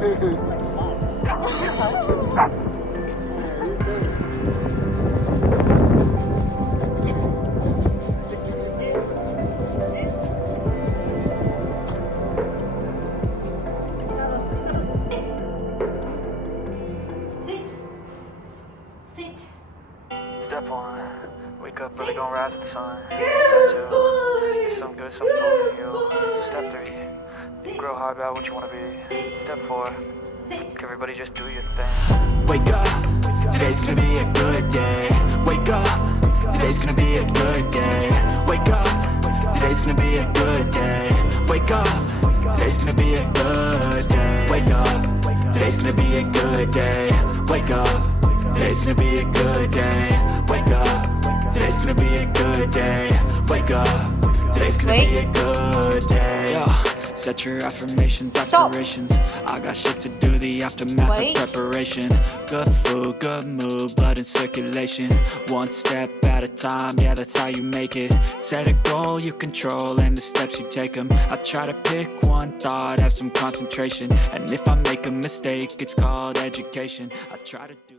Step one, wake up early, gonna rise with the sun. Step two, get some good, some food in you. Step three, grow hard about what you wanna be. Step four, everybody just do your thing. Wake up, today's gonna be a good day. Wake up, today's gonna be a good day. Wake up, today's gonna be a good day. Wake up, today's gonna be a good day. Wake up, today's gonna be a good day. Wake up, today's gonna be a good day. Wake up, today's gonna be a good day. Wake up, today's gonna be a good day. Yo, set your affirmations, aspirations. I got shit to do, the aftermath of preparation. Good food, good mood, blood in circulation. One step at a time, yeah, that's how you make it. Set a goal you control and the steps you take them. I try to pick one thought, have some concentration. And if I make a mistake, it's called education. I try to do